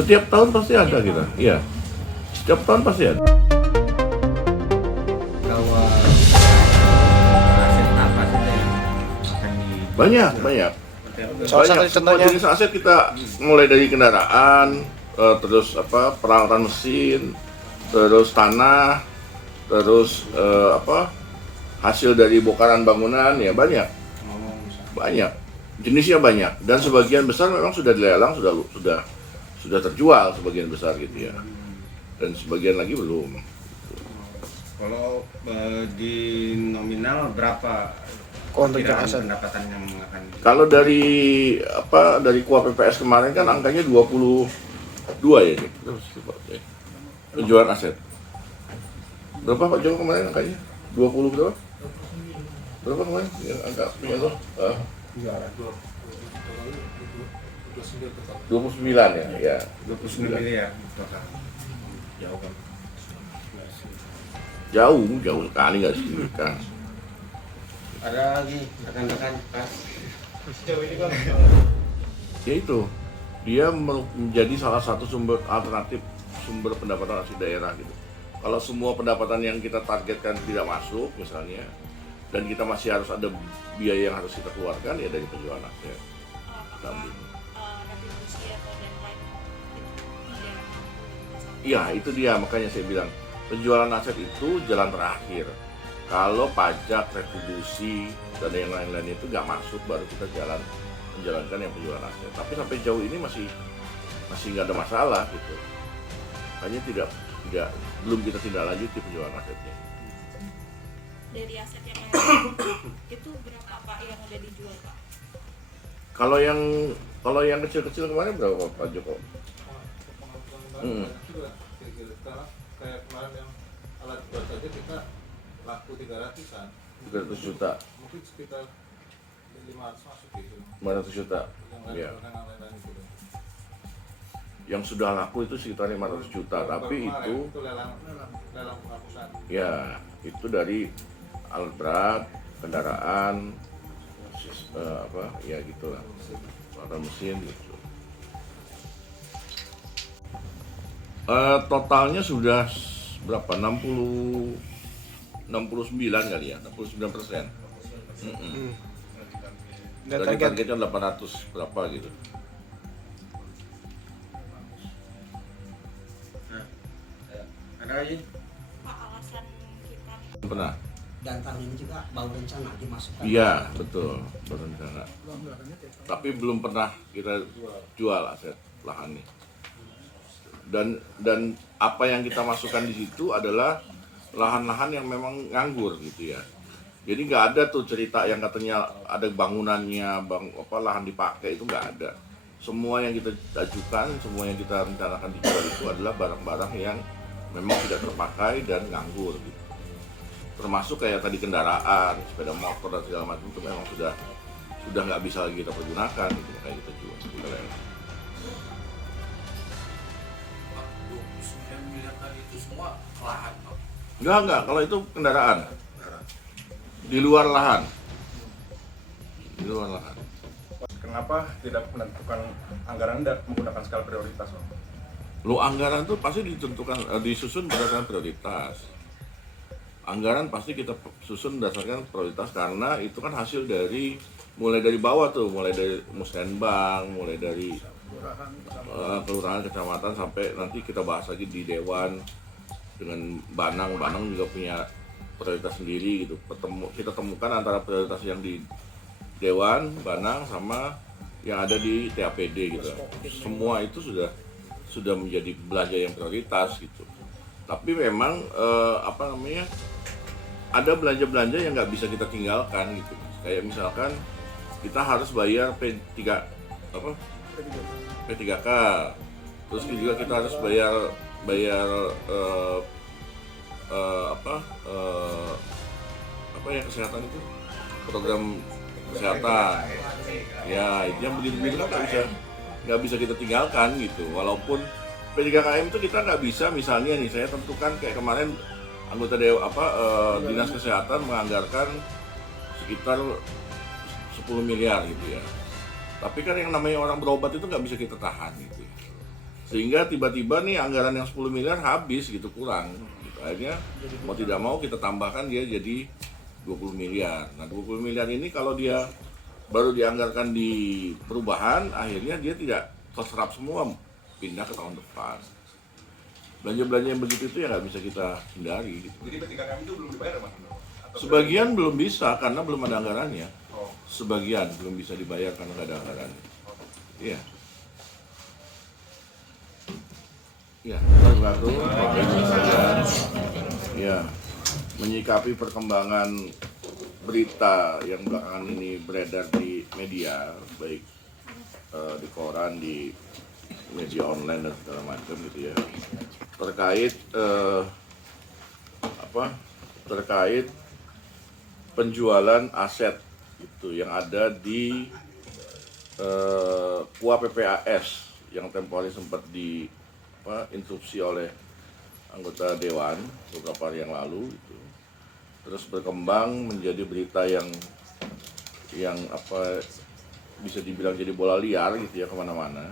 Setiap tahun pasti ada kita. Iya. Setiap tahun pasti ada. Kalau aset apa saja yang akan Banyak, banyak. Salah satu Banyak. Semua contohnya jenis aset kita mulai dari kendaraan, terus peralatan mesin, terus tanah, terus hasil dari bongkaran bangunan, ya banyak. Banyak. Jenisnya banyak dan sebagian besar memang sudah dilelang, sudah terjual sebagian besar gitu ya. Dan sebagian lagi belum. Kalau di nominal berapa konten kiraan aset. pendapatan yang akan Kalau dari Kuap PPS kemarin kan angkanya 22 ya nih. Penjualan aset. Berapa Pak Joko kemarin angkanya? 20 berapa? Berapa kemarin? Yang angka punya lo? 29 ya? Ya. 29 miliar total? Jauh kan? Jauh sekali nggak signifikan. Ada lagi rekan-rekan Pak? Sejauh ini kan Ya itu, dia menjadi salah satu sumber alternatif sumber pendapatan asli daerah gitu. Kalau semua pendapatan yang kita targetkan tidak masuk misalnya, dan kita masih harus ada biaya yang harus kita keluarkan ya dari penjualan aset. Apakah retribusi atau deadline itu tidak mampu? Iya itu dia, makanya saya bilang penjualan aset itu jalan terakhir. Kalau pajak, retribusi, dan yang lain-lain itu nggak masuk, baru kita menjalankan yang penjualan aset. Tapi sampai jauh ini masih nggak ada masalah gitu. Hanya belum kita tindak lanjut di penjualan asetnya. Dari aset yang lain itu berapa Pak yang udah dijual Pak? Kalau yang kecil-kecil kemarin berapa Pak Joko? kayak kemarin yang alat berat saja kita laku 300-an. 300 juta, Mungkin sekitar 500 masuk gitu. 500 juta. Yang Ya. lain-lain gitu. Yang sudah laku itu sekitar 500 juta, tapi Kemarin itu lelang penghapusan. ya itu dari alat berat, kendaraan, ya gitulah, peralatan mesin gitu. Totalnya sudah berapa? 69 kali ya, 69%. Dan Dari target targetnya 800 berapa gitu. Ada lagi? Pak alasan kita Pernah? Dan tahun ini juga baru rencana dimasukkan. Iya, betul, berencana. Tapi belum pernah kita jual aset lahan nih. Dan apa yang kita masukkan di situ adalah lahan-lahan yang memang nganggur gitu ya. Jadi nggak ada tuh cerita yang katanya ada bangunannya, lahan dipakai, itu nggak ada. Semua yang kita ajukan, semua yang kita rencanakan dijual itu adalah barang-barang yang memang tidak terpakai dan nganggur gitu. Termasuk kayak tadi kendaraan, sepeda motor dan segala macam itu memang sudah nggak bisa lagi kita pergunakan gitu, makanya kita jual. Kita lelang. 29 miliar tadi itu semua lahan Pak. Enggak, kalau itu kendaraan. Di luar lahan. Di luar lahan. Kenapa tidak menentukan anggaran dan menggunakan skala prioritas? Lo anggaran tuh pasti disusun berdasarkan prioritas. Anggaran pasti kita susun berdasarkan prioritas karena itu kan hasil dari mulai dari bawah tuh, mulai dari muskenbang, mulai dari kelurahan, kecamatan, sampai nanti kita bahas lagi di dewan dengan Banang juga punya prioritas sendiri gitu. Kita temukan antara prioritas yang di dewan, Banang, sama yang ada di TAPD gitu. Semua itu sudah menjadi belanja yang prioritas gitu. Tapi memang ada belanja-belanja yang nggak bisa kita tinggalkan gitu. Kayak misalkan kita harus bayar P3K, terus juga kita harus bayar yang kesehatan itu, program kesehatan. Ya itu yang begitu-begitu kan nggak bisa kita tinggalkan gitu. Walaupun P3KM itu kita nggak bisa, misalnya nih saya tentukan kayak kemarin anggota dinas kesehatan menganggarkan sekitar 10 miliar gitu ya. Tapi kan yang namanya orang berobat itu nggak bisa kita tahan gitu. Sehingga tiba-tiba nih anggaran yang 10 miliar habis gitu, kurang gitu. Akhirnya mau tidak mau kita tambahkan dia jadi 20 miliar. Nah 20 miliar ini kalau dia baru dianggarkan di perubahan, akhirnya dia tidak terserap semua, pindah ke tahun depan. Belanja-belanja yang begitu itu ya nggak bisa kita hindari gitu. Jadi P3K itu belum dibayar Mas? Sebagian belum bisa karena belum ada anggarannya. Oh. Sebagian belum bisa dibayar karena nggak ada anggarannya. Iya. Iya, ya, menyikapi perkembangan berita yang belakangan ini beredar di media, baik di koran, di media online dan segala macam gitu ya, terkait terkait penjualan aset itu yang ada di KUA PPAS yang tempoh hari sempat instruksi oleh anggota dewan beberapa hari yang lalu itu, terus berkembang menjadi berita yang bisa dibilang jadi bola liar gitu ya, kemana-mana.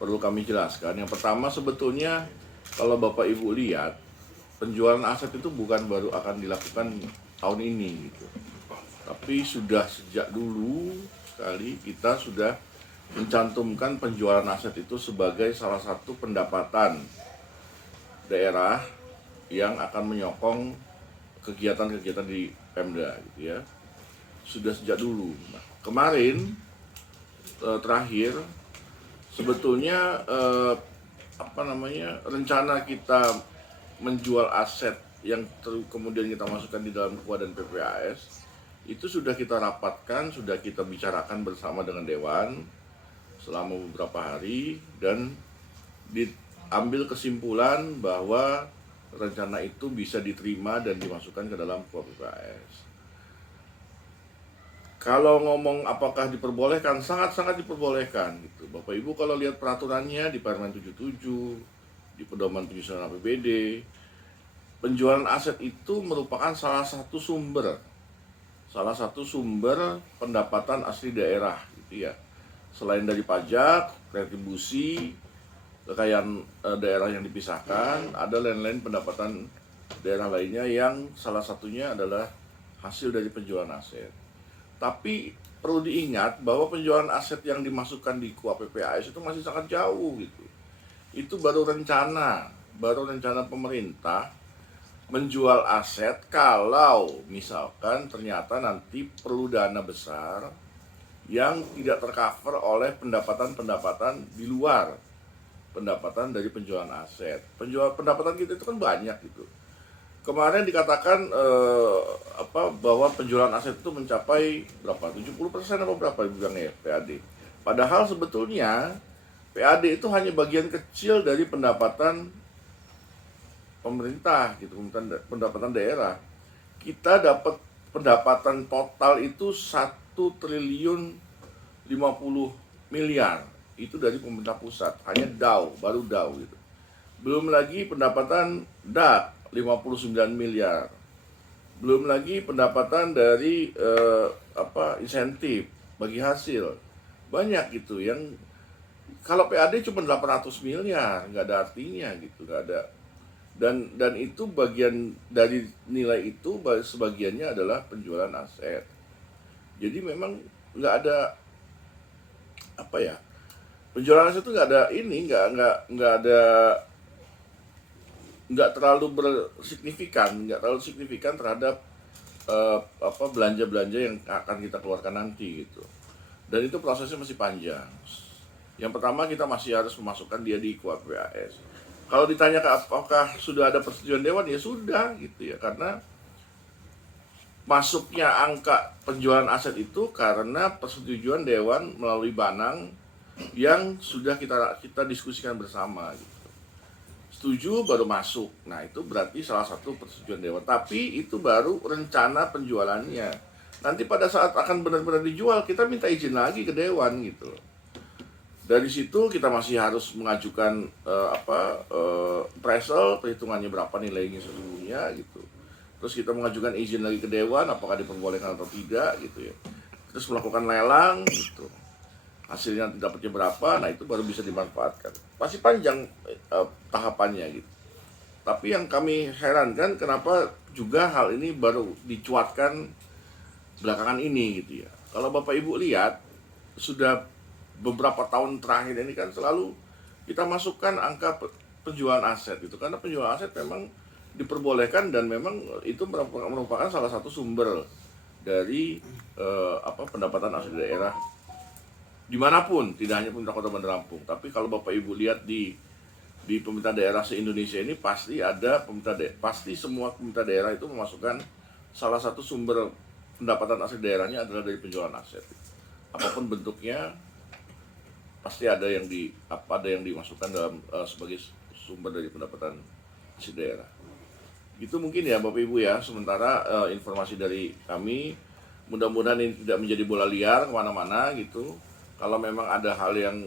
Perlu kami jelaskan, yang pertama sebetulnya kalau Bapak Ibu lihat, penjualan aset itu bukan baru akan dilakukan tahun ini gitu, tapi sudah sejak dulu sekali kita sudah mencantumkan penjualan aset itu sebagai salah satu pendapatan daerah yang akan menyokong kegiatan-kegiatan di Pemda gitu ya. Sudah sejak dulu. Nah, kemarin terakhir sebetulnya rencana kita menjual aset yang kemudian kita masukkan di dalam KUA dan PPAS itu sudah kita rapatkan, sudah kita bicarakan bersama dengan Dewan selama beberapa hari, dan diambil kesimpulan bahwa rencana itu bisa diterima dan dimasukkan ke dalam KUA PPAS. Kalau ngomong apakah diperbolehkan, sangat-sangat diperbolehkan gitu. Bapak Ibu kalau lihat peraturannya di Permen 77, di Pedoman Penyusunan APBD, penjualan aset itu merupakan salah satu sumber pendapatan asli daerah gitu ya. Selain dari pajak, retribusi, kekayaan daerah yang dipisahkan, ada lain-lain pendapatan daerah lainnya yang salah satunya adalah hasil dari penjualan aset. Tapi perlu diingat bahwa penjualan aset yang dimasukkan di KUA PPAS itu masih sangat jauh gitu. Itu baru rencana pemerintah menjual aset kalau misalkan ternyata nanti perlu dana besar yang tidak tercover oleh pendapatan di luar pendapatan dari penjualan aset. Pendapatan kita itu kan banyak gitu. Kemarin dikatakan bahwa penjualan aset itu mencapai berapa? 70% atau berapa bilangnya PAD. Padahal sebetulnya PAD itu hanya bagian kecil dari pendapatan pemerintah gitu, pendapatan daerah. Kita dapat pendapatan total itu 1.050 miliar itu dari pemerintah pusat, hanya baru DAU gitu. Belum lagi pendapatan DAK 59 miliar. Belum lagi pendapatan dari insentif bagi hasil. Banyak gitu yang kalau PAD cuma 800 miliar, nggak ada artinya gitu, nggak ada. Dan itu bagian dari nilai itu sebagiannya adalah penjualan aset. Jadi memang nggak ada penjualan aset itu nggak terlalu signifikan terhadap belanja-belanja yang akan kita keluarkan nanti gitu. Dan itu prosesnya masih panjang. Yang pertama kita masih harus memasukkan dia di KUA PPAS. Kalau ditanya apakah sudah ada persetujuan Dewan, ya sudah gitu ya, karena masuknya angka penjualan aset itu karena persetujuan Dewan melalui Banang yang sudah kita diskusikan bersama gitu. Setuju baru masuk. Nah, itu berarti salah satu persetujuan Dewan, tapi itu baru rencana penjualannya. Nanti pada saat akan benar-benar dijual, kita minta izin lagi ke Dewan gitu. Dari situ kita masih harus mengajukan appraisal, perhitungannya berapa nilainya sesungguhnya gitu. Terus kita mengajukan izin lagi ke Dewan, apakah diperbolehkan atau tidak gitu ya. Terus melakukan lelang gitu. hasilnya nanti dapatnya berapa, nah itu baru bisa dimanfaatkan. Masih panjang tahapannya gitu. Tapi yang kami herankan kenapa juga hal ini baru dicuatkan belakangan ini gitu ya. Kalau Bapak Ibu lihat, sudah beberapa tahun terakhir ini kan selalu kita masukkan angka penjualan aset gitu, karena penjualan aset memang diperbolehkan dan memang itu merupakan salah satu sumber dari pendapatan asli daerah dimanapun, tidak hanya pemerintah Kota Bandar Lampung. Tapi kalau Bapak Ibu lihat di pemerintah daerah se-Indonesia ini pasti ada pasti semua pemerintah daerah itu memasukkan salah satu sumber pendapatan asli daerahnya adalah dari penjualan aset. Apapun bentuknya pasti ada yang dimasukkan dalam sebagai sumber dari pendapatan asli daerah. Itu mungkin ya Bapak Ibu ya, sementara informasi dari kami, mudah-mudahan ini tidak menjadi bola liar kemana-mana gitu. Kalau memang ada hal yang